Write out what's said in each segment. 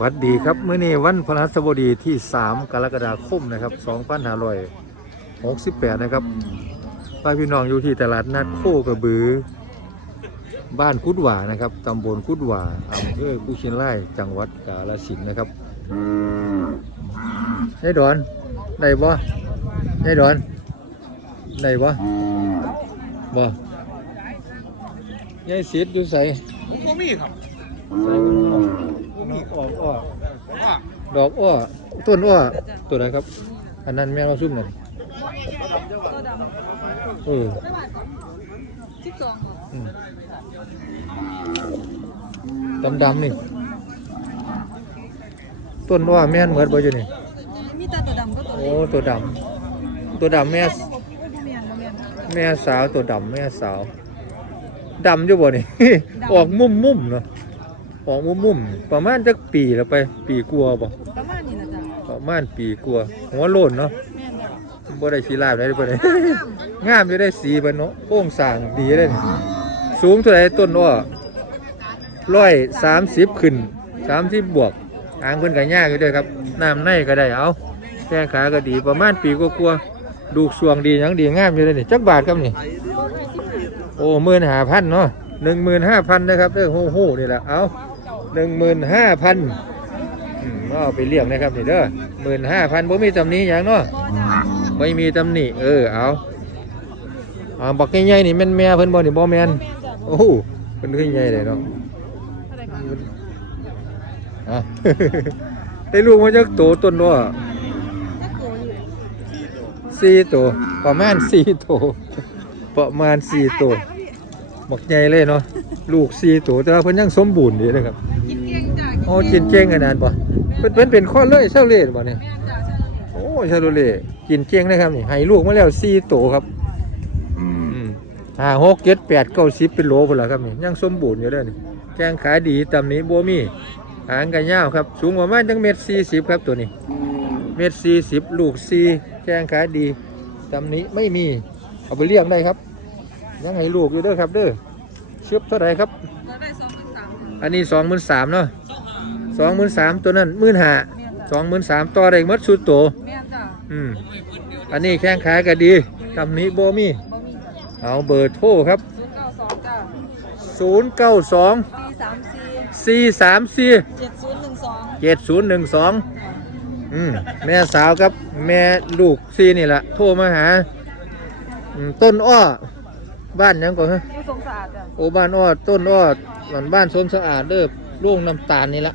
บัดดีครับเมื้อนี้วันพฤหัสบดีที่ 3 กรกฎาคมนะครับ2568 นะครับป้าพี่น้องอยู่ที่ตลาดนัดโคกระบือ บ้านคุดหวานะครับตำบลคุดหวาอำเภอกุชินไล่จังหวัดกาฬสินธุ์นะครับยายดอนได้บ่ยายดอนได้บ่บ่ยายเสียดอยู่ใส่ผมก็มีครับใส่ นออกผมมีออกอ้อว่าดอกอ้อต้นอ้อตัวไหนครับ อันนั้นแม่เราซุ่มนั่นเออสิบสองอืมดำๆนี่ต้นอ้อแม่นเหมือนบ่อยู่นี่มีแต่ตัวดำก็ตัวโอ้เล็กตัวดำตัวดำแม่โอ้บ่เมียนบ่เมียนแม่สาวตัวดำแม่สาวดำอยู่บ่นี่ออกมุมมุมๆเนาะ ออกมุมมุมๆประมาณจักปีแล้วไป ปีกลัวาบ่ประมาณนี้นะจ๊ะประมาณปีกลัวาหัวโล้นเนาะแม่นจ้ะบ่ได้ขี้ลาบได้บ่ได้ งามอยู่ได้สีเพิ่นเนาะโค้งสร้างดีเลยนี่สูงเท่าไหร่ต้นอ้อร้อยสามสิบขึ้นสามสิบบวกหางเพิ่นก็ยากอยู่เด้วยครับน้ำในก็ได้เอาแข้งขาก็ดีประมาณปีกว่าๆดูกสวงดีหยังดีงามอยู่เลยนี่จักบาทครับนี่ โอ้หมื่นห้าพันเนาะหนึ่งหมื่นห้าพันนะครับเด้อโอ้โหนี่แหละเอา หนึ่งหมื่นห้าพันอืมเอาไปเลี้ยงนะครับนี่เด้อหมื่นห้าพันบ่มีตำหนี้อย่างเนาะไม่มีตำหนิเออเอาอ่าบักใหญ่ๆนี่แม่นแม่เพิ่นบ่นี่บ่แม่นโอ้โหเพิ่นคือใหญ่เลยเนาะอะไรก่อนอะได้ลูกมาจากโตต้นเนาะถ้าโกอยู่สี่ตัวประมาณสี่ตัวประมาณสี่ตัวบักใหญ่เลยเนาะลูกสี่ตัวแต่ว่าเพิ่นยังสมบูรณ์ดีนะครับ กินเก่งจ้ะโอ้กินเก่งขนาดบ่เพิ่นเพิ่นเป็นข้อเลื่อยเซาเล่บ่เนี่ยแม่นจ้ะโอ้ชาโลเล่กินเก่งนะครับนี่ให้ลูกมาแล้วสี่ตัวครับอืมห้าหกเจ็ดแปดเก้าสิบเป็นโลพุ่นละครับนี่ยังสมบูรณ์อยู่เลยนี่แข้งขาดีตำนี้บัวมีหางกันยาวครับ สูงประมาณจังเมตรสี่สิบครับตัวนี้ เมตรสี่สิบลูกสี่แข้งขาดีตำนี้ไม่มีเอาไปเลี้ยงได้ครับ ยังให้ลูกอยู่เด้อครับเด้อเชือบเท่าไหร่ครับ เราได้สองพันสามจ้ะอันนี้สองหมื่นสามเนาะ สองหมื่นสามตัวนั้นหมื่นห้าแม่นสจ้ะองหมื่นสามต่อได้หมดสุดโตวแม่นจ้ะอืมอันนี้แข้งขาก็ดีตำนี้บัวมีบ่มีจ้ะเอาเบอร์โทรครับศูนย์เก้าสองจ้ะ092สี่สามสี่434เจ็ดศูนย์หนึ่งสอง7012อืมแม่สาวครับแม่ลูกซีนี่แหละโทรมาหาอืมต้นอ้อบ้านหยังก่อนฮะผู้ทรงสะอาดจ้ะโอบ้านอ้อต้นอ้อหลันบ้านสมสะอาดเด้อร่วงน้ำตาลนี่ละ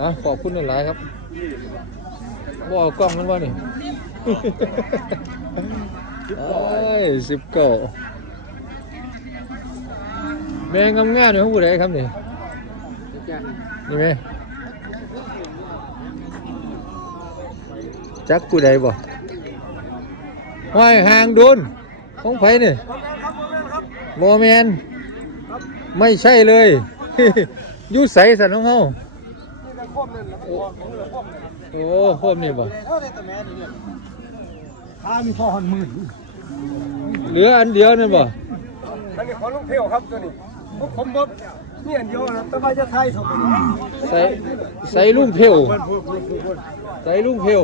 อะขอบคุณหลายครับบ่เอากล้องมันว่านี่โอ้สิบเก้าแม่งามๆเนี่ยของผู้ใดครับนี่นี่ไหมจักผู้ใดบ่ห้อยหางโดนของไผนี่โมเมนไม่ใช่เลย ยุ่ใสสันของเฮา โอ้โคมนี่บ่ถ้ามีพ่อหันหมื่นเหลืออันเดียวนั่นบ่อันนี้ของลุงเพียวครับตัวนี้พวกผมบอกนี่อันเดียวนะแต่ว่าจะไทยสมบูรณ์ใส่ใส่ลุงเพียวใส่ลุงเพียว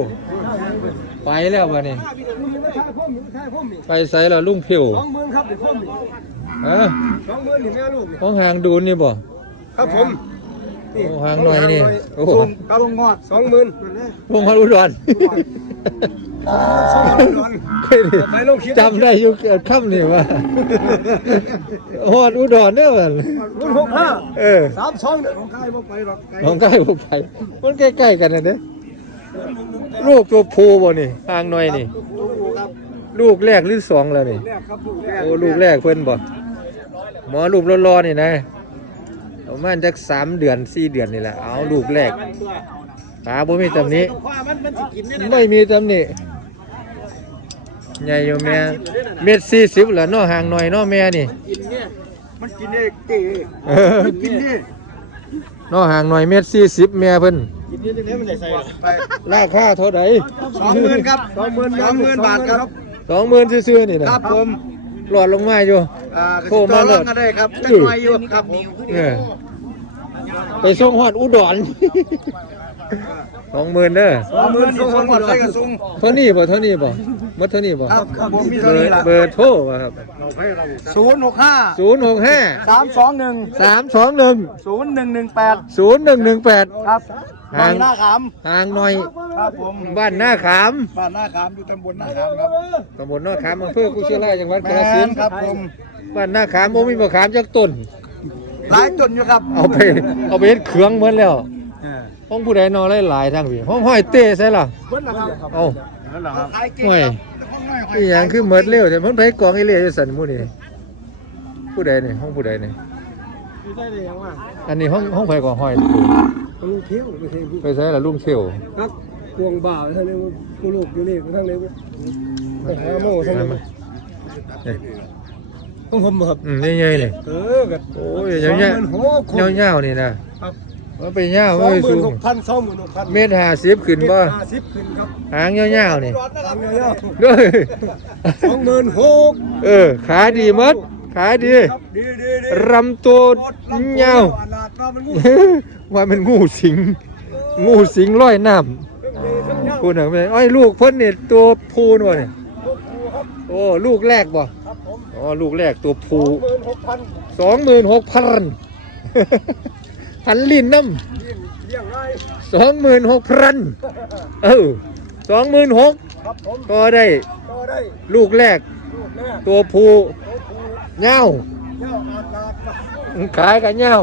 ไปแล้วบ่นี่ถ้าพี่ตรงนี้ไม่ใช่พ่อมีไม่ใช่พ่อมีไปใส่ล้วลุงเพียวสองหมื่นครับเดี๋ยวพ่อมีฮะสองหมื่นนี่แม่ลูกของหางดูนนี่บ่ครับผม โอ้ห่างหน่อยนี่โอ้โหครับงอดสองหมื่นลงมาอุดรสองหมื่นก่อนเคยได้ไปลงคลิปจำได้อยู่เกิดค่ำนี่ว่าฮอดอุดรเด้อมันรุ่นหกห้าเออสามสองเนี่ยของใครบ่ไปหรอกไกลน้องใกล้บ่ไป มันใกล้ๆกันน่ะเด้ลูกตัวผู้บ่นี่ห่างหน่อยนี่ ครับลูกแรกหรือสองแล้วนี่ แรกครับลูกแรกโอ้ลูกแรกเพิ่นบ่หมอลูกรอๆนี่นะ ประมาณจักสามเดือนสี่เดือนนี่แหละ เอาลูกแรกขาบ่มีตำหนี้คว้ามันมันสิกินเนี่ยนะไม่มีตำหนิใหญ่อยู่แม่เม็ดสี่สิบเหรอเนาะห่างหน่อยเนาะแม่นี่กินเนี่ยมันกินได้เก๋เออมันกินนี่เนาะห่างหน่อยเม็ดสี่สิบแม่เพิ่นกินนี่ได้มันได้ใส่ไปราคาเท่าใดสองหมื่นครับสองหมื่นสองหมื่นบาทครับสองหมื่นซื่อๆนี่นะครับผม หลอดลงมาอยู่ อ่าโทรมาเลยก็ได้ครับจักหน่อยอยู่ครับผมเออไปส่งฮอดอุดรสองหมื่นเด้อสองหมื่นสองหมื่นใส่กระซุงเท่านี้บ่เท่านี้บ่หมดเท่านี้บ่ครับครับผมมีเบเท่าอนี้ร์ละเบอร์โทรบ่ครับศูนย์หกห้าศูนย์หกห้าสามสองหนึ่งสามสองหนึ่งศูนย์หนึ่งหนึ่งแปดศูนย์หนึ่งหนึ่งแปดครับ ห่างหน้าขามทางหน่อย ครับผมบ้านหน้าขามบ้านหน้าขามอยู่ตำบลหน้าขามครับตำบลหน้าขามอำเภอกุชิลาจังหวัดแมกาฬสินนธุ์ครับผมบ้านหน้าขามบ่มีบ่ขามจักต้นหลายจนอยู่ครับเอาไปเอาไปเฮ็ดเครื่องเหมือนแล้วห้องผู้ใดนอนหลายๆทางพี่ห้องห้อยเต้ใช่ล่ะเบิ้ลนะครับเอานั่นแหละครับขายเก่งห่วยอีหยังคือเมิดเร็วแต่มันไปกองอีเลียอยู่สันหมู่นี่ผู้ใดนี่ห้องผู้ใดนี่ ได้เลยยังว่าอันนี้ห้องห้องไผกองห้อย ลุงเที่ยวไม่ใช่ผู้ไปใช้ละลุงเขียวครับพวงบ่าวท่านนี้ผู้ลูกอยู่นี่ทั้งนี้ไปหาโม่ทั้งมานี้มานี่ต้องผมครับอืมนี่ไงนี่เออกันโอ้ยยาวสองหมื่นหกคน ๆยาวๆนี่นะครับ มันไปยาวสองไม่หมื่สูนงหกพันสองหมื่นหกพันเมตรห้าสิบขึ้นบ่ห้าสิบขึ้นครับหางยาวๆนี่ทำเงี้ยด้วยสองหมื่นหกเออขาดีหมด ขาดีครับดีดีดีรำตัวยาวอาลาดว่ามันงูว่ามันงูสิง งูสิงร้อยน้ทั้งดีทั้งเงาำพูดหน่อยแม่อ้อยลูกเพิ่นนี่ตัวพูนวะเนี่ยลูกปูครับโอ้ลูกแรกบ่ครับผมอ๋อลูกแรกตัวสผูองหมื่นหกพันสองหมื่นหกพันหันลิ้นน้เลี้ยงเลี้ยงง่ายำสองหมื่นหกพันเออสองหมื่นหกครับผมก็ได้ก็ได้ ลูกแรกลูกแม่ตัวผูตัวปู เงาเจ้าอาลาดมาขายกันเงา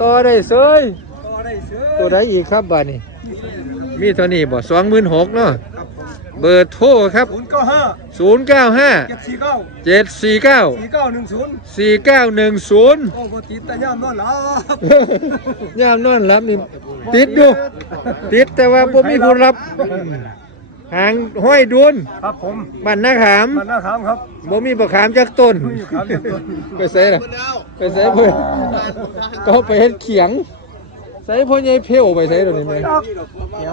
ต่อได้เซยก็ได้เสือตัวใดอีกครับบ้านี้ มีเท่านี้บ่สองหมื่นหกเนาะครับผมเบอร์โทรครับศูนย์เก้าห้าศูนย์เก้าห้าเจ็ดสี่เก้าเจ็ดสี่เก้าสี่เก้าหนึ่งศูนย์สี่เก้าหนึ่งศูนย์โอ้โหติดแต่ย่ามนอนหลับยามนอนรับนี่ติดอยู่ ติดแต่ว่าบ่มีผู้รับ หางห้อยดวนครับผมบ้านนาขามมันน่าถามครับบ่มีบักขามจักต้นไม่อยู่ครับเดี๋ยวต้นไปใส่ล่ะไปใส่เพิ่นก็ไปเฮ็ดเขียง ใส่พ่อใหญ่เพียวไปใส่ตัวนี้แม่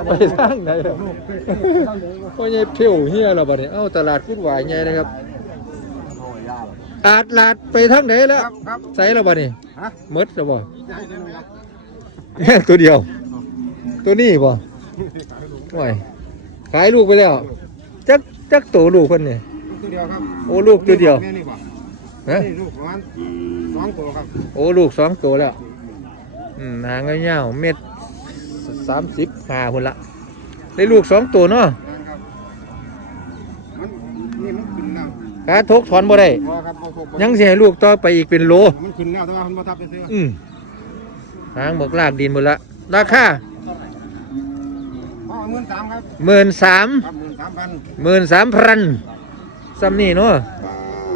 ไปทางไหนล่ะพ่อใหญ่เพียวเฮียแล้วบัดนี้เอ้าตลาดกุดหวายใหญ่นะครับอาดลาดไปทางไหนแล้วครับครับใส่แล้วบัดนี้ฮะหมดแล้วบ่แค่ตัวเดียว ตัวนี้บ่โอ้ย ขายลูกไปแล้ว จักจักโตลูกเพิ่นนี่ตัวเดียวครับโอ้ลูกตัวเดียวแม่นี่บ่ฮะนี่ลูกประมาณสองตัวครับโอ้ลูกสองตัวแล้วอืมหางเงาวๆเม็ดสามสิบห้าคนละได้ลูกสองตัวเนาะนะครับมันนี่มันขึ้นแล้วขาทกถอนบ่ได้ พอครับพอครบยังสิให้ลูกต่อไปอีกเป็นโล มันขึ้นแล้วแต่ว่ามันบ่ทับไปซื้ออืมหางบอกลากดินหมดละราคาอ๋อ หมื่นสามครับหมื่นสามครับหมื่นสามพันหมื่นสามพันซ้ำนี่เนาะ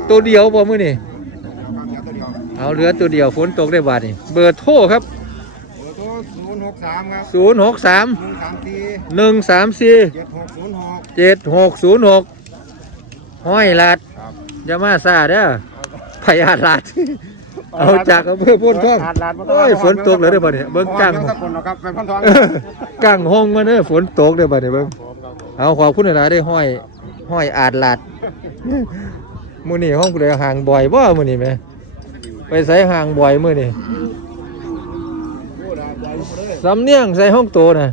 ตัวเดียวบ่มื้อนี่ครับเดี๋ยวตัวเดียวเอาเหลือตัวเดียวฝนตกได้บาดนี่เบอร์โทรครับเบอร์โทรศูนย์หกสามครับศูนย์หกสามหนึ่งสามสี่หนึ่งสามสี่เจ็ดหกศูนย์หกเจ็ดหกศูนย์หกห้อยลาดครับอย่ามาซาเด้อพยาลาด เอาจากอำเภอโพ้นทองหาดลาดบ่ต้งโอ้ยฝนตกเลยเด้อบัดนี้เบิ่งกั้งบ่ว่าเมือตะกนหรอกครับไปพันทองกั้งห้องมาเด้อฝนตกเด้อบัดนี้เบิ่งเอาขอบคุณหลายๆได้ห้อย ห้อยอาดลาดมื้อนี้ห้องผู้ใดห่างบ่อยบ่มื้อนี้แหม่ไปใส่ห่างบ่อยมื้อนี้สำเนียงใส่ห้องโตน่ะ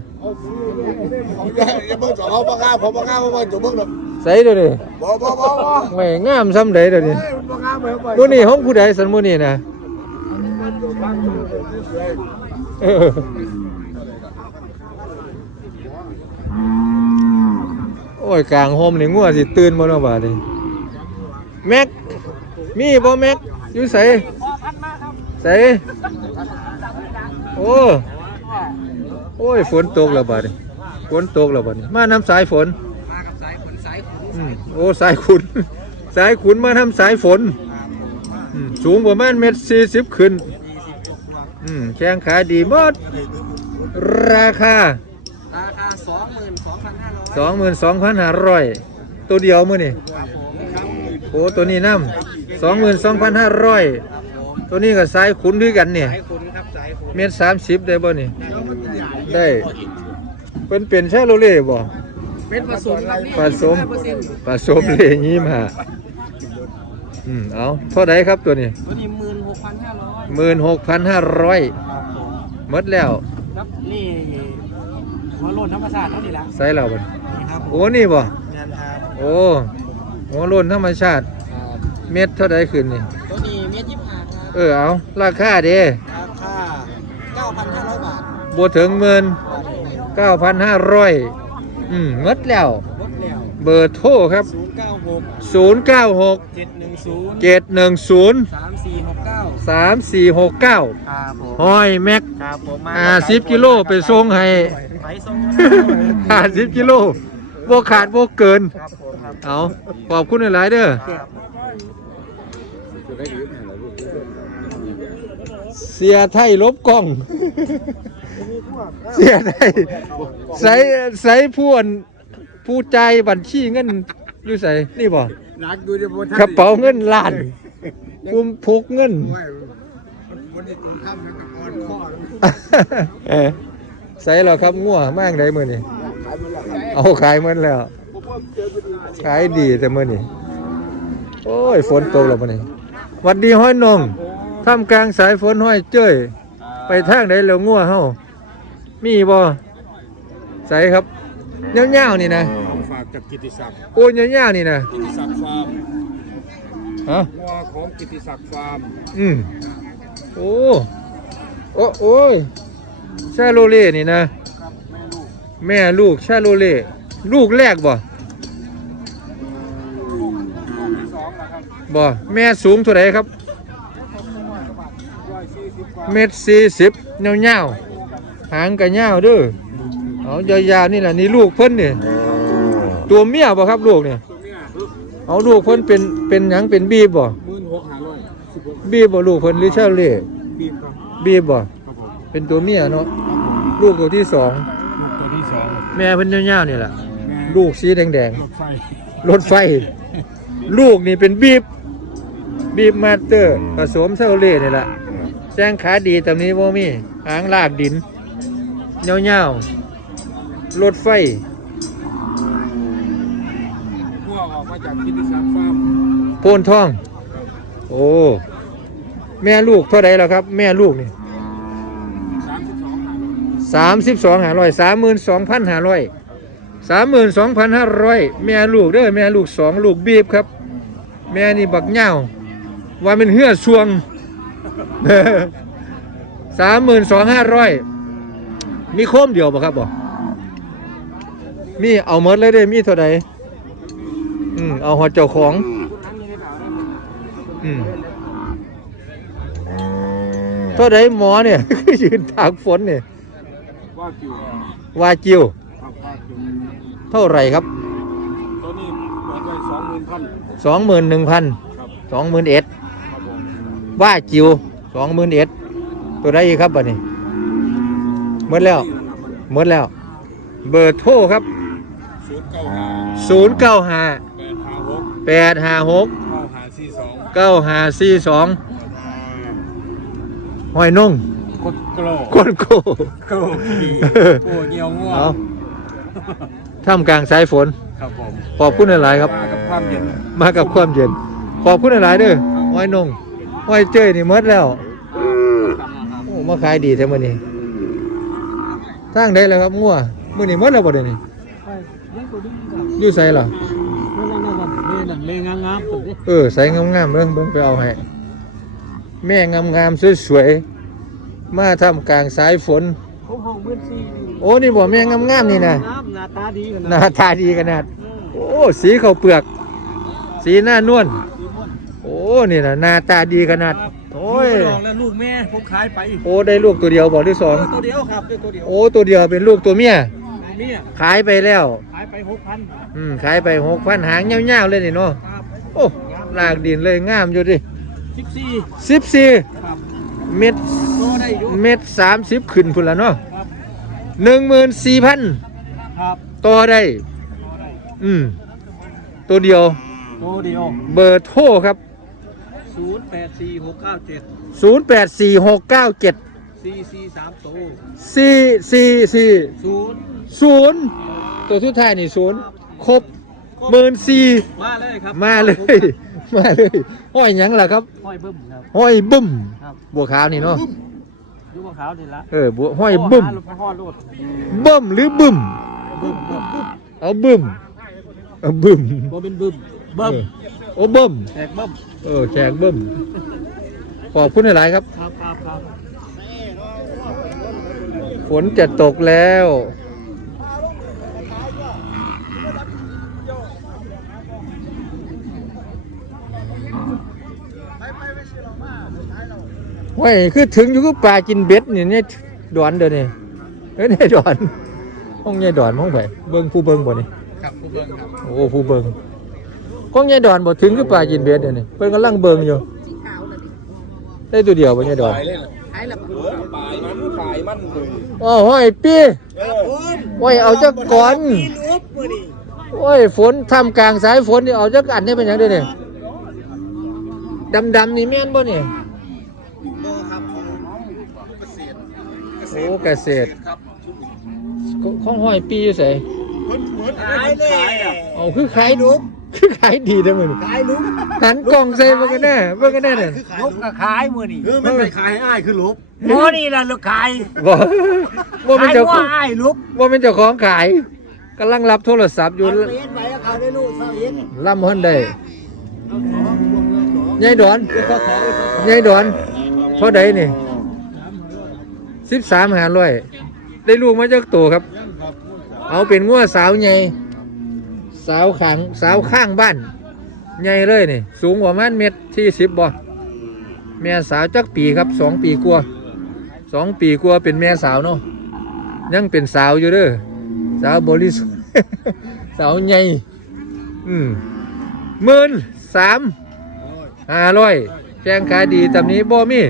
อย่าเบิ่งเขาบ่กล้าผมบ่กล้าบ่เบิ่งตัวเบิ่งดอก ใส่เด้อนี่บ่บ่บ่บ่ไม่งามซ้ำใดเด้อนี่เฮ้ยบ่กล้าบ่เบิ่งมื้อนี้ห้องผู้ใดสันมื้อนี้น่ะเออโอ้ยกลางโฮมนี่งัวสิตื่นบ่เนาะบาดนี้แม็กมีบ่แม็กอยู่ไสไสโอ้โอ้ยฝนตกแล้วบาดนี้ฝนตกแล้วบาดนี้มาน้ำสายฝน อืมโอ้สายขุน สายขุนมาทำสายฝนอืมสูงประมาณเมตรสี่สิบขึ้นอืมแข้งขาดีหมดราคาราคา22,500สองหมื่นสองพันห้าร้อยตัวเดียวมือนี่ครับผมครับโอ้ตัวนี้น้ำสองหมื่นสองพันห้าร้อยตัวนี้ก็สายขุนด้วยกันเนี่ยสายฝนครับสายฝนเมตรสามสิบได้บ่นี่ได้เป็นเป็นแช่โรเล่บ่ เป็นผสมครับผสมผสมเลยี่มาอืมเอาเท่าไดครับตัวนี้ตัวนี้16,500หมื่นหกพันห้าร้อยครับผมหมดแล้วครับนี่หัวโลนธรรมชาติเท่านี้ละใส่แล้วบ่นี่ครับโอ้นี่บ่งานครับโอ้หัวโล้นธรรมชาติเม็ดเท่าใดขึ้นนี่ ตัวนี้เมตรยี่สิบห้าครับเออเอาราคาเด้ราคาเก้าพันห้าร้อยบาทบ่ถึงหมื่นเก้าพันห้าร้อย อืมหมดแล้วลดแล้วเบอร์โทรครับศูนย์เก้าหก096เจ็ดหนึ่งศูนย์710สามสี่หกเก้า3469ครับผมห้อยแม็กครับผมมาห้าสิบกิโลไปส่งให้ไปส่งห้าสิบกิโลบ่ขาดบ่เกิน ครับผมครับเอาขอบคุณหลายๆเด้อครับเสียไทยลบกล้อง เสียไทยใส่ใส่ผู้อันผู้ใจายบัญชีเงินอยู่ใส่นี่บ่รักดูดิบนกระเป๋าเงินล้านกุมพกเงินบนที่ตรงข้ามนั่นกับอ่อนข้อเออใส่หรอครับงัวมากได้มื้อนี้เอาขายหมันแล้วขายดีแต่มื้อนี้โอ้ยฝนตกแล้วมื้อนี้หวัดดีห้อยนงท่ามกลางสายฝนห้อยเจ้ย ไปทางใดแล้วงัวเฮา มีบ่ใส่ครับยาวๆนี่นะฝากกับกิติศักดิ์โอ้ยยาวๆนี่นะกิติศักดิ์ฟาร์มฮะวัวของกิติศักดิ์ฟาร์มอืมโอ้โอ้โอ้ยชาโลเล่นี่นะแม่ลูกแม่ลูกชาโลเล่ลูกแรกบ่ที่สองนะครับบ่แม่สูงเท่าไหร่ครับร้อยสี่สิบกว่าเม็ดสี่สิบเงาวๆ หางกะเงาวเด้อเอายาวๆนี่แหละนี่ลูกเพิ่นนี่ตัวเมียบ่ครับลูกนี่ตัวเมียเอาลูกเพิ่นเป็นเป็นหยังเป็นบีบบ่หมื่นหกห้าร้อยสิบหกบีบบ่ลูกเพิ่นหรือชาโลเล่ปีครับบีบบ่ครับผมเป็นตัวเมียเนาะลูกตัวที่สองลูกตัวที่สองแม่เพิ่นยาวๆนี่แหละแม่ลูกสีแดงรถไฟๆรถไฟ ลูกนี่เป็นบีบบีบมาสเตอร์ผสมเซลเล่นี่แหละแจ้งขาดีตำนี้บ่มีหางลากดิน เงาวๆรถไฟพวกออกมาจากกิติศักดิ์ฟาร์มโพนทอง โอ้ แม่ลูกเท่าไรแล้วครับ แม่ลูกนี่สามสิบสองห้าร้อยสามสิบสองหาร้อยสามหมื่นสองพันหาร้อยสามหมื่นสองพันห้าร้อยแม่ลูกเด้อแม่ลูกสองลูกบีบครับ แม่นี่บักเหง่าว่าเป็นเหือสวงสามหมื่นสองห้าร้อย มีโคมเดียวป่ะครับบ่มีเอาเมดเลยเด้มีเท่าใดอืมเอาหัวเจ้าของ อืมเท่าใดหมอเนี่ย ยืนตากฝนเนี่ยว่าคิววาจิว ครับว่าคิวเท่าไหรครับตัวนี้เปิดไว้สองหมื่นพันสองหมื่นหนึ่งพันครับสองหมื่นเอ็ดครับผมวาจิวสองหมื่นเอ็ดตัวใดอีกครับบัดนี้ห มดแล้วหมดแล้ว เบอร์โทรครับ ศูนย์เก้าห้าศูนย์เก้าห้าแปดห้าหกแปดห้าหกเก้าห้าสี่สองเก้าห้าสี่สองหอยนุ่งกดโกลก้นโก โกลขี่โกเงียวง่วงเอาท่ามกลางสายฝน ครับผมขอบคุณหลาย ๆ ครับ มากับความเย็นมากับความเย็น ขอบคุณหลาย ๆ เด้อหอยนุ่งหอยเจ้ยนี่หมดแล้ว โอ้มาขายดีแท้มื้อนี้ ทางได้แล้วครับงัวมื้อนี้หมดแล้วบ่เดี๋ยวนี้ไปยังตัวนี้ครับอยู่ไสล่ะนั่นนั่นนั่นนี่นั่นเลงงามๆตัวนี้เออใส่งามๆเบิ่งเบิ่งไปเอาให้แม่งามๆสวยๆมาทำกลางสายฝนเขาห้องเมื่อซีอยู่โอ้นี่บ่แม่งามๆนี่นะน้ำหน้าตาดีขหนาน้าดตาดีขนาดโอ้สีข้าวเปลือก สีหน้านวลโอ้นี่น่ะหน้าตาดีขนาดโอ้ ยลองแล้วลูกแม่ผมขายไปโอ้ได้ลูกตัวเดียวบ่หรือสองตัวเดียวครับได้ตัวเดียวโอ้ตัวเดียวเป็นลูกตัวเมียนี่ขายไปแล้ว ขายไปหกพันอืมขายไป6,000หางยาวๆเลยนี่เนาะครับโอ้ลากดินเลยงามอยู่ดิสิบสี่สิบสี่ครับเม็ดโตได้อยู่เม็ดสามสิบขึ้นพุ่นละเนาะครับหนึ่งหมื่นสี่พันครับต่อได้โตได้ อืมตัวเดียวโตเดียว เบอร์โทรครับศูนย์ แปดสี่หกเก้าเจ็ดศูนย์แปดสี่หกเก้าเจ็ดสี่สี่สามโตสี่สี่สี่ศูนย์ศูนย์ตัวทุดท้ายนี่ศูนย์ครบหมื่นสี่มาเลยครับมาเลย มาเลยห้อยหยังล่ะครับห้อยเบิ้มครับ ห้อยบึ้มครับ บัวขาวนี่เนาะอยู่บนขาวนี่ละเออบัวห้อยบึ้มพ่อลูกบึ้มหรือบึ้มบึ้มบึ้มเอาบึ้มเอาบึ้มบ่เป็นบึ้มเบิ่ม เออโอ้บึ้มแตกเบิ่มเออแขกบึ้มขอบคุณหลายๆครับ ครับครับครับฝนจะตกแล้วว้ยคือถึงอยู่ก็ปลากินเบ็ดนี่เนี่ยดอนเดี๋ยวนี้เอ้ยเนี่ยดอนห้องเนี่ยดอนห้องไปเบิ้งผู้เบิ้งบ่นี่ครับผู้เบิ่งครับโอ้ผู้เบิ้ง ห้องเนี่ยดอนบ่ถึงก็ปลากินเบ็ดเดี๋ยวนี้เพิ่นกำลังเบิ้งอยู่ได้ตัวเดียวบ่เนี่ยดอนไอ้ละปลายมันปลายมันเลยอ๋อห้อยปี้เออโอ้ยเอาจักก่อนโอ้ยฝนทำกลางสายฝนนี่เอาจักอันนี่เป็นหยังเด้เนี่ยดำๆนี่แม่นบ่เนี่ยบ่ครับเกษตรโอ้เกษตร ครับของห้อยปีอยู่ไสเพิ่นเพิ่นขายเลยเอาคือขายดุ คือขายดีเด้อมื้อนี้ขายลุกหันกล่องใส่เบิ่งกันแน่เบิ่งกันแน่เนี่ยลุกก็ขายมื้อนี้เออมันไปขายให้อ้ายคือลุกโมนี่ล่ะลูกขายบ่บ่เป็นขายเจ้าขว่าองอ้ายลูกบ่เป็นเจ้าของขายกำลังรับโทรศัพท์อยู่เอาไปเฮ็ดไปแล้วเขาได้ลูกเศร้าเฮ็ดล่ำเพิ่นได้ยายดอนยายดอนเท่าใดนี่13 500ได้ลูกมาจากตัวครับ เอาเป็นงัวสาวใหญ่ สาวขังสาวข้างบ้านใหญ่เลยนี่ สูงประมาณเมตรที่สิบบ่แม่สาวจักปีครับสองปีกว่าสองปีกว่าเป็นแม่สาวเนาะยังเป็นสาวอยู่เด้อสาวบริสุทธิ์สาวใหญ่อืมหมื่นสามห้าร้อยแจ้งขายดีตำนี้บ่มี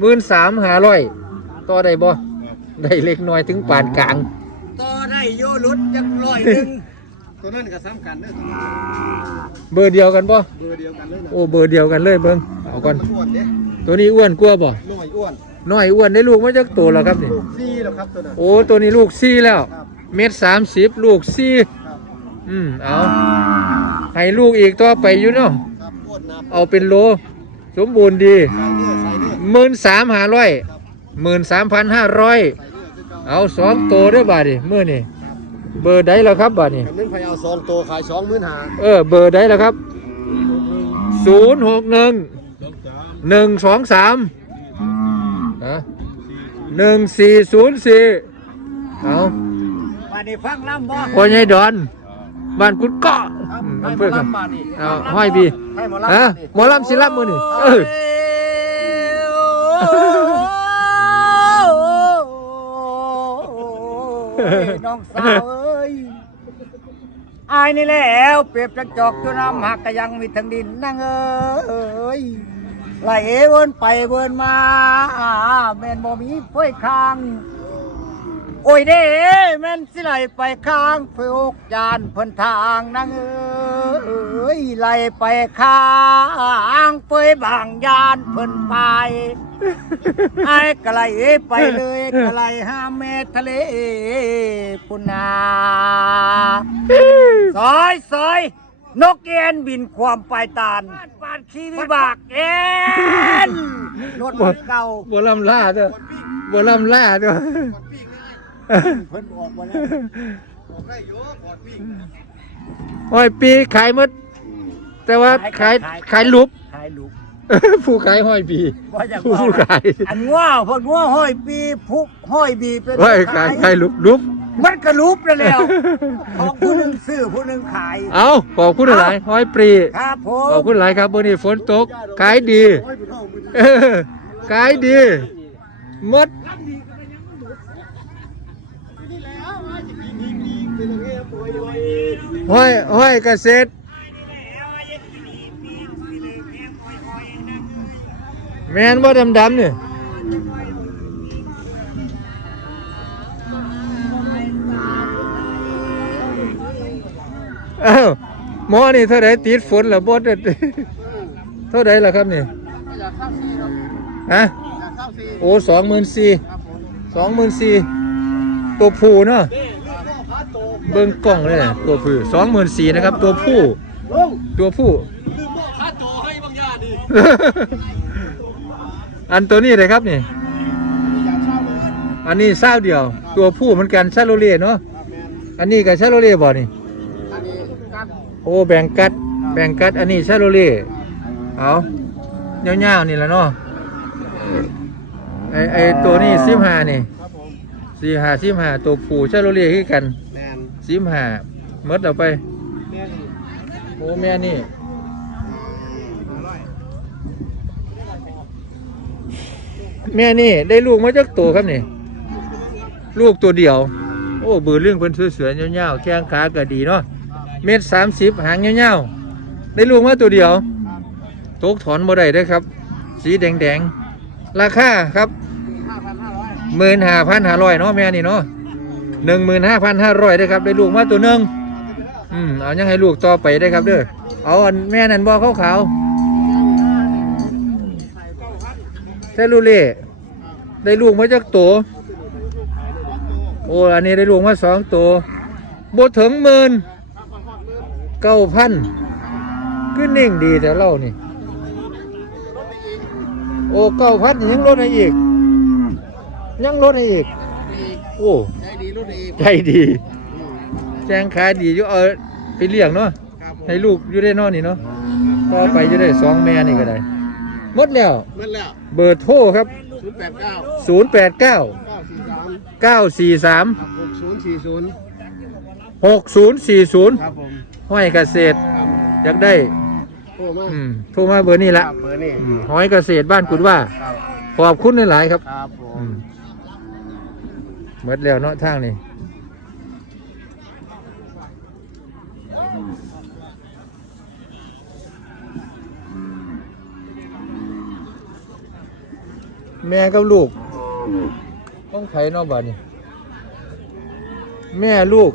หมื่นสามห้าร้อยต่อได้บ่ได้เล็กน้อยถึงปานกลาง ต่อได้โยรุดจักร้อยหนึ่ง ตัวนั้นก็ซ้ำกันเด้อเบอร์เดียวกันป่ะเบอร์เดียวกันเลยนะโอ้เบอร์เดียวกันเลยเบิ้งเอาก่อนอ้วนเด้ตัวนี้อ้วนกว่าป่ะน้อยอ้วนน้อยอ้วนได้ลูกมาจากตัวแล้วครับนี่ลูกซี่แล้วครับตัวนั้น โอ้ตัวนี้ลูกซี่แล้วครับ เม็ดสามสิบลูกซี่ครับอืมเอาให้ลูกอีกต่อไปอยู่เนาะครับอ้วนนะเอาเป็นโล สมบูรณ์ดีใส่เนื้อใส่เนื้อหมื่นสามห้าร้อยหมื่นสามพันห้าร้อย ใส่เนื้อคือเก่าเอาสองตัวเด้วยบาทดิมื่อนี่ เบอร์ใดแล้วครับบาทนี่เน้นพยเอาซองตัวขายสองหมื่นหาเออ เบอร์ใดแล้วครับศูนย์หกหนึ่งหนึ่งสองสามฮะหนึ่งสี่ศูนย์สี่เอามานี่ฟังลำบ่พ่อใหญ่ดอน บ้านกุดเกาะอืมอำเภอกันเอาห้อยบีให้หมอฮะลำมาดิหมอลำศิลป์มือนี่เออ น้องสาวเอ้ยอายนี่แล้วเปรียบจักจอกตัวน้ำหักก็ยังมีทั้งดินนั่งเอ้ยไหลเวินไปเวินมาแม่นบ่มีพ้อยคาง โอ้ยเด้แม่นสิไหลไปข้างเพื่อกยานเพิ่นทางนั่งเอ้ยไหลไปข้างเพื่อบางยานเพิ่นไปไอ้กะไหลไปเลยกะไหลห้าเมตรทะเลปุนาซอยซอยนกเอ็นบินความไปตาลปานขี้วิบากเอ็นรถมันเก่าบัวลำล่าเด้อบัวลำล่าเด้อ เพิ่นออกมาแล้วห้อยปีขายหมด แต่ว่าขายขายลุบขายลูกผู้ขายห้อยปีว่าอย่างผู้ว่าขายอันง่าพนง่าห้อยปีพุกห้อยบีเป็นห้อยขายขายลุบลุบมันกระลุบแล้วแล้วของผู้หนึ่งซื้อผู้หนึ่งขาย เอาขอบคุณหลายห้อยปรีครับผขอบมคุณหลายครับวันนี้ฝนตกขายดี เออขายดีหมด ห้อยห้อยเกษตรแมนว่าดำๆเนี่ยอ้าวหมอนี่เท่าไรติดฝนหรอบดเท่าไรล่ะครับนี่ฮะโอ้สองหมื่นสี่สองหมื่นสี่ตัวผูเนาะ เบิ้งกล้องเลยนะตัวผู้สองหมื่นสี่นะครับ ตัวผู้ ตัวผู้ ค่าโจให้บางยาดิอันตัวนี้เลยครับนี่ อันนี้เศร้าเดียว ตัวผู้เหมือนกันชาโลเล่เนาะ อันนี้กับชาโลเล่บ่นี่ อันนี้ครับโอ้แบ่งกัด แบ่งกัด อันนี้ชาโลเล่เอาเงาวๆนี่แหละเนาะ ไอไอตัวนี้สิบห้านี่ครับผมสี่หาสิบห้าตัวผู้ชาโลเล่คือกัน แมนสิบห้าเมดเอาไปโอ้แม่นี่แม่นี่ได้ลูกมาจากตัวครับนี่ ลูกตัวเดียว โอ้เบือเรื่องเพิ่นสวยๆยาวๆแข้งขาก็ดีเนาะเม็ดสามสิบหางยาวๆได้ลูกมาตัวเดียวตกถอนบ่ได้ด้อครับ สีแดงๆ ราคาครับห้าพันห้าร้อยหมื่นห้าพันห้าร้อยเนาะแม่นี่เนาะ หนึ่งหมื่นห้าพันห้าร้อยได้ครับได้ลูกมาตัวหนึ่งอืมเอายังให้ลูกต่อไปได้ครับเด้อเอาอันแม่นันบ่ขาวขาวเซลูเล่ได้ลูกมาจากตัวโอ้อันนี้ได้ลูกมาสองตัวบถึงหมื่นเก้าพันขึ้นนิ่งดีแต่เล่านี่โอ้เก้าพันยังลดให้อีก ยังลดให้อีก โอ้ ใจดีรุ่นดีใจดี แจ้งขายดีอยู่เอาไปเลี้ยงเนาะครับผมให้ลูกอยู่ได้นอนนี่เนาะต่อไปจะได้สองแม่นี่ก็ได้หมดแล้ว เมื่อแล้วเบอร์โทรครับ ศูนย์แปดเก้า089 เก้าสี่สาม943 หกศูนย์สี่ศูนย์6040ครับผมห้อยเกษตรครับอยากได้โอ้มาอืมโทรมาเบอร์นี้ละครับเบอร์นี่อืมห้อยเกษตรบ้านกุดว่า ครับขอบคุณหลายๆครับครับผอืมม หมดแล้วเนาะทางนี้ แม่กับลูก ต้องไถเนอกบ้านนี่แม่ลูก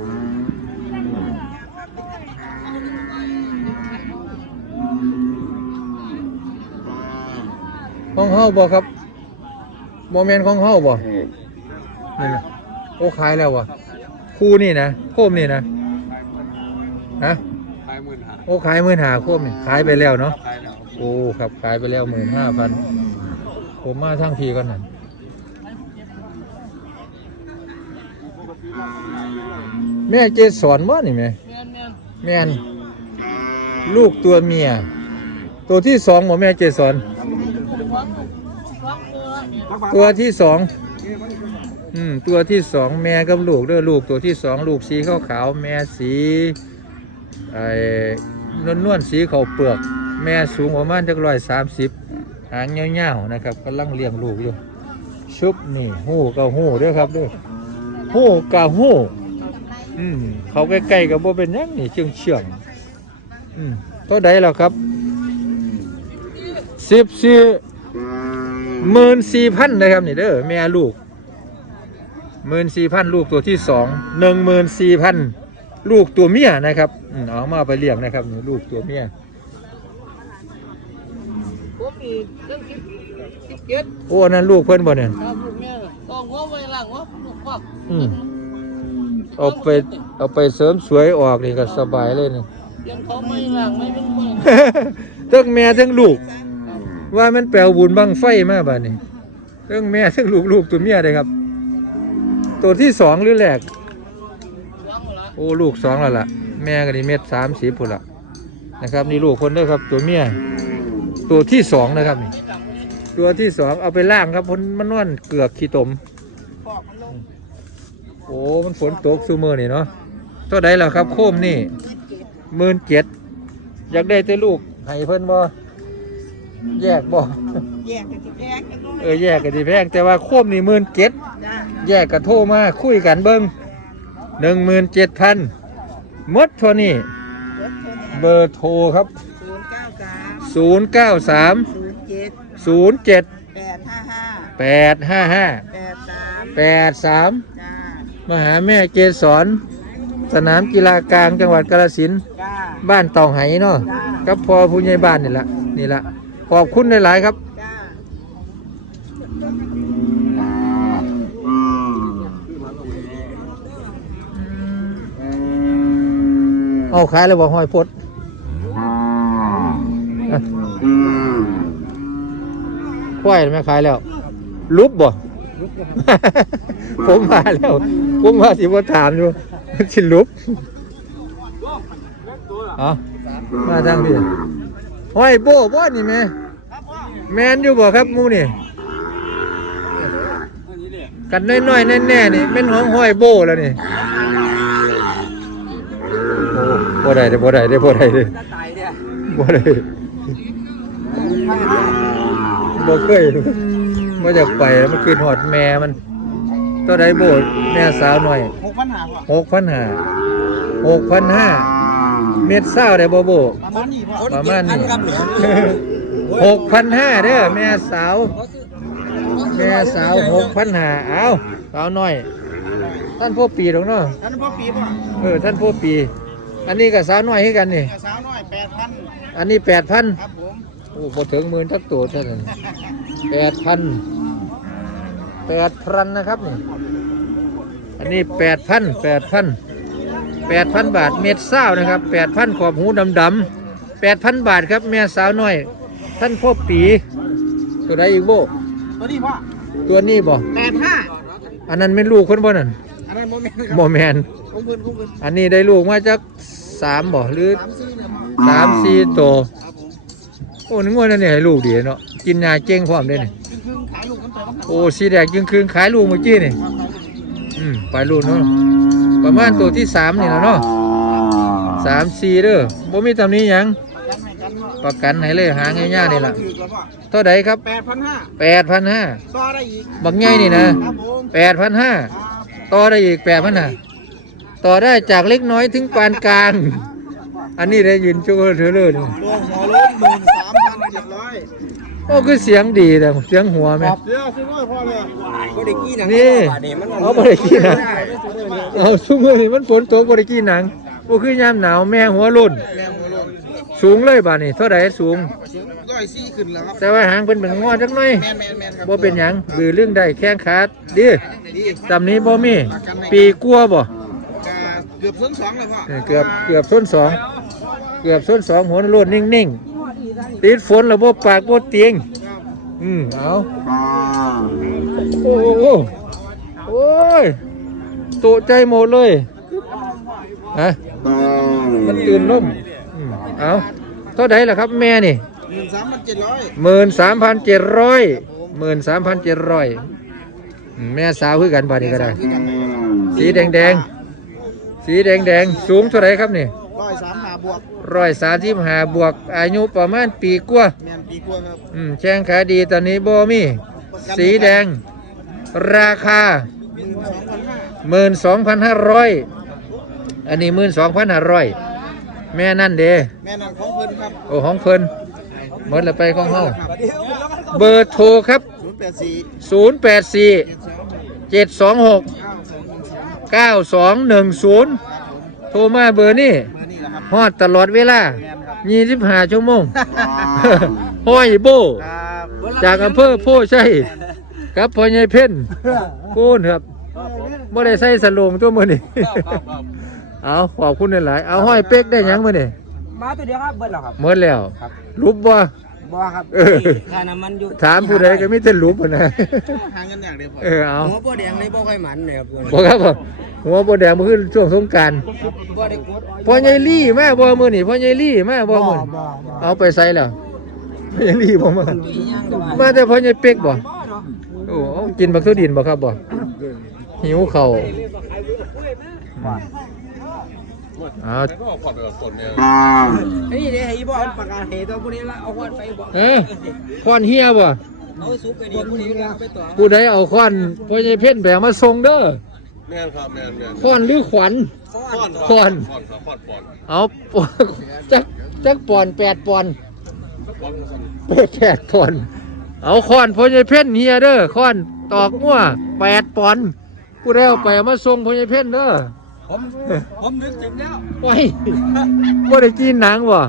ของเฮาบ่ครับโมเมนต์ของเฮาบ่นี่นะโอ้ขายแล้ววะคู่นี่นะโคมนี่นะฮะขายหมื่นห้าโอ้ขายหมื่นหาโคมนี่ขายไปแล้วเนาะขายแล้วโอ้ครับขายไปแล้วหมื่นห้าพัน ผมมาทั้งทีก่อนนั่นแม่เจสอนว่านี่แม่แม่นแม่นแม่นลูกตัวเมีย ตัวที่สองหมอแม่เจสอนตัวที่สองอืมตัวที่สองแม่กับลูกเด้อลูกตัวที่สองลูกสีขาวขาวๆแม่สีไอ้นวลนวลๆสีขาวเปลือก แม่สูงประมาณจักร้อยสามสิบ หางเงาวๆนะครับกำลังเลี้ยงลูกอยู่ ชุบนี่หูกะหูด้อครับด้อหูกะหูอืมเขาใกล้ๆกับโบเป็นยังนี่เชื่องเชื่องอืมตัวใดแล้วครับสิบสี่หมื่นสี่พันนะครับนี่เด้อแม่ลูกหมื่นสี่พันลูกตัวที่สองหนึ่งหมื่นสี่พันลูกตัวเมียนะครับอืมเอามาไปเลี้ยงนะครับลูกตัวเมีย ผมมีเรื่องคิดคิดเก็ดโอ้อันนั้นลูกเพิ่นบ่เนี่ยครับลูกแม่ต้องหัวไว้หลังหัวลูกควักอืมเอาไปเอาไปเสริมสวยออกนี่ก็สบายเลยนี่ เตรียมเขาไม่หลังไม่เป็นเมืองทั้งแม่ทั้งลูก ว่ามันแปลวบุญบังไฟมาบ้านี้ทั้งแม่ทั้งลูกลูกตัวเมียเลยครับ ตัวที่สองหรือแรกวางหมดละโอ้ลูกสองแล้วล่ะ แม่ก็นี่เม็ดสามสิบพุ่นละนะครับ นี่ลูกคนเด้อครับ ตัวเมีย ตัวที่สองนะครับนี่ตัวที่สองเอาไปล่างครับเพนมันนวลเกือกขี้ตม โอ้มันฝนตกซูมือนี่เนาะตัวใดแล้วครับ โคมนี่หมื่นเจ็ดอยากได้แต่ลูกให้เพิ่นบ่แยกบ่แยกกันสิแพงกันด้วยเออแยกกันดีแพงแต่ว่าโคมนี่หมื่นเจ็ดจ้าแยกกันโทรมาคุยกันเบิ้งหนึ่งหมื่นเจ็ดพันมดเท่านี้รถชนเบอร์โทรครับ ศูนย์เก้าสาม0 9 3ศูนย์เจ็ด0 7แปดห้าห้า8 5แปดสาม5 8 3จ้ามาหาแม่เกสรสนามกีฬากลางจังหวัดกาฬสินธุ์จ้าบ้านเต่าไหเนาะจ้ากับพอผู้ใหญ่บ้านนี่ละนี่ละขอบคุณหลายๆครับ จ้า เอาขายแล้วบ่ห้อยพด อะควายไม่ขายแล้ว ลุบบ่ ผมมาแล้ว ผมว่าสิบ่ถามอยู่สิลุบเอ๋อมาทางพี่ห้อยโบ้บ่นี่แม่แมนอยู่บ่ครับหมูนี่ กันน้อยๆแน่ๆนี่เป็นของห้อยโบ้แล้วนี่โอ้บ่ได้เด้อบ่ได้เด้อบ่ได้เด้อตายเนี่ยบ่ได้ บ่เคยบ่อยากไปแล้วมันคืนหอดแม่มันตัวใดโบดแม่สาวหน่อยหกพันหาพ่อหกพันห้าหกพันห้าเม็ดเศร้าได้บ่โบประมาณนี้พ่อประมาณนี้หกพันห้าเด้อแม่สาว แม่สาวหกพันห้าเอาสาวน้อย ท่านพ่อปีดอกเนาะท่านพ่อปีพ่อเออท่านพ่อปี อันนี้กับสาวน้อยให้กันนี่สาวน้อยแปดพันอันนี้แปดพันครับผมโอ้พอถึงหมื่นทักตัวเท่านั้นแปดพันแปดพันนะครับนี่อันนี้แปดพันแปดพันแปดพันบาทเม็ดเศร้านะครับแปดพันขอบหูดำดำๆแปดพันบาทครับแม่สาวน้อย ท่านพ่อปี ตัวใดอีกโบตัวนี้พ่อตัวนี้บ่แปดห้าอันนั้นเป็นลูกคนบ่นั่นอันนั้นโมเมนต์ครับโมแมนของเพื่อนของเพื่อนอันนี้ได้ลูกมาจากสามบ่หรือสามสี่เนี่ยสามสี่ตัวครับผม โอ้นึกว่านั่นนี่ให้ลูกดีเนาะกินยาเก่งพร้อมเด้นี่ครึ่งๆขายลูกกันตัวกันโอ้สีแดงจึงคืนขายลูกเมื่อกี้นี่อืมไปลูกเนาะประมาณตัวที่สามนี่แล้วเนาะสามสี่เด้อบ่มีตำหนี้หยังกันไม่กันพ่อประกันให้เลยหาง่ายๆนี่ล่ะถือแล้วพ่อเท่าใดครับแปดพันห้าแปดพันห้าต่อได้อีกบักง่ายนี่นะครับผมแปดพันห้าครับต่อได้อีกแปดพันห้าต่อได้จากเล็กน้อยถึงปานกลาง อันนี้ได้ยินจุกเธอเลยนี่ตัวหัวโล้นหมื่นสามพันเจ็ดร้อยโอ้คือเสียงดีแต่เสียงหัวไหมเดี๋ยวซื้อด้วยพ่อเลยบ่ได้กี้หนังนี่นี่มันเอาบริกีหนังเอาซุมือนี่มันฝนตกบริกีหนังบ่คือยามหนาวแม่หัวรุ่นแมงหัวโล้นสูงเลยบาดนี่เท่าใดสูงร้อยสี่ขึ้นแล้วครับแต่ว่าหางเป็นเป็นงอจักหน่อยแมนแมนแมนครับบ่เป็นหยังบือเรื่องได้แข้งขาดดีดีตำนี้บ่มี ปีกลัวบ่กเกือบส้นสองเลยพ่อเออเกือบเกือบส้นสอง เกือบส้นสองหัวโลดนิ่งๆ ติดฝนแล้วบ่ปากบ่เตียงครับอืมเอาโอ้โหโอ้ยตกใจหมดเลยฮะมันตื่นล่มอืมเอาเท่าไหร่ล่ะครับแม่นี่หมื่นสามพันเจ็ดร้อยหมื่นสามพันเจ็ดร้อยหมื่นสามพันเจ็ดร้อยแม่สาวคือกันบาดนี้ก็ได้ สีแดงแดงๆสีแดงแดงๆสูงเท่าไหร่ครับนี่ วกร้อยสามสิบห้าบวก อายุประมาณปีกว่าแมนปีกว่าครับอืมแข้งขาดีตอนนี้บ่มีสีแดง ราคาหมื่นสองพันห้าหมื่นสองพันห้าร้อยอันนี้หมื่นสองพันห้าร้อยแม่นั่นเด้แม่นังของเพิ่นครับโอ้ของเพิ่นหมดแล้วไปของเฮาเบอร์โทรครับศูนย์แปดสี่084เจ็ดสอง726เก้าสอง9210โทรมาเบอร์นี่มานี่แหละ ครับฮอดตลอดเวลาแมนครับ25ชั่วโมง ห้อยโบ ครับจากอำเภอโพชัยกับพ่อใหญ่เพ่นกูนครับบ่ได้ใส่สลงตัวมื้อนี้ เอาขอบคุณหลายๆเอาห้อยเป๊กได้หยังมื้อนี้มาตัวเดียวครับเบิดแล้วครับ หมดแล้วรูปบ่ บ่ครับเออค่าน้ำมันอยู่ถามผู้ใดก็มีแต่รูปอะนะหาเงินอย่างเดียวพอเออเอาหัวบ่แดงนี่บ่ค่อยหมันเลยครับบ่ครับบ่หัวบ่แดงบ่คือช่วงสงกรารบ่ได้กดพ่อใหญ่ลี่มาบ่มื้อนี้พ่อใหญ่ลี่มาบ่มื้อนี้เอาไปใส่แล้วพ่อใหญ่ลี่บ่มาอีหยังก็ว่ามาแต่พ่อใหญ่เป๊กบ่บ่เนาะโอ้เอากินบักทุดินบ่ครับบ่หิวข้าวเอาอันนี้เด้ให้บ่อันประกาศให้ตัวผู้นี้ละเอาควันไปบ่เอ้ยค้อนเฮียบ่เอาสุกไปดีผู้นี้ละเอาไปต่อผู้ใดเอาค้อนพ่อใหญ่เพ่นแบกมาส่งเด้อแม่นครับแม่นแม่นค้อนหรือขวัญป้อนค้อนป้อนครับป้อนป้อนเอาปอนจักจักปอนแปดปอนป้อนครับแปดแปดปอนเอาค้อนพ่อใหญ่เพ่นเฮียเด้อค้อนตอกมั่วแปดปอนผู้ใดเอาไปเอามาส่งพ่อใหญ่เพ่นเด้อ ผมผมนึกถึงแล้วไว้บ่ได้กินหนังบ่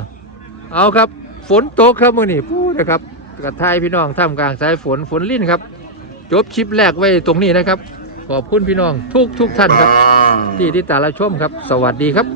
เอาครับ ฝนตกครับมื้อนี้พูดนะครับกระทายพี่น้องท่ามกลางสายฝนฝนลิ่นครับ จบคลิปแรกไว้ตรงนี้นะครับ ขอบคุณพี่น้องทุกทุกท่านครับ ที่ติดตามรับชมครับ สวัสดีครับ